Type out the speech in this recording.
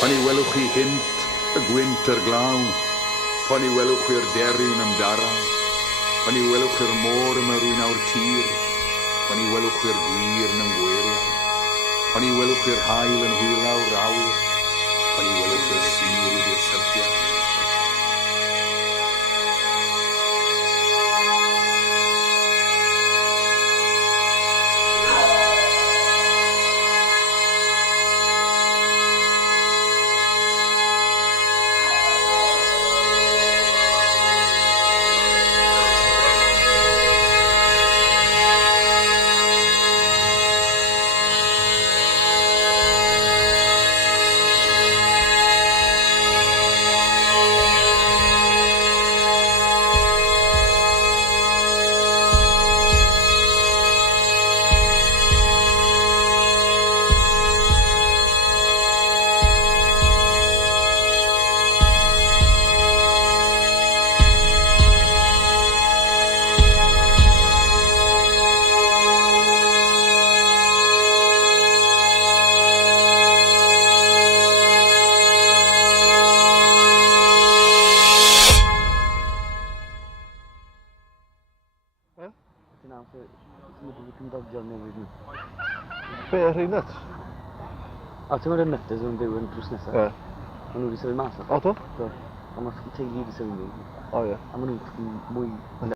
Pan I welwch chi hint y gwynt yr glaw, pan I welwch chi'r deryn am dara, pan I welwch chi'r môr yma rwy'n awr tir, pan I welwch chi'r gwir yn ymgweiriau, pan I welwch chi'r hael yn hwylawr awr, pan I welwch chi'r sir wedi'r sylbiau. Be y rheinat? O, ti'n gwybod y nytters yn byw yn drws nesaf? Ie. Maen nhw wedi sefyll mas o. O, do? Do. A mae'r teulu wedi sefyll ni. O, ie. A maen nhw'n mwy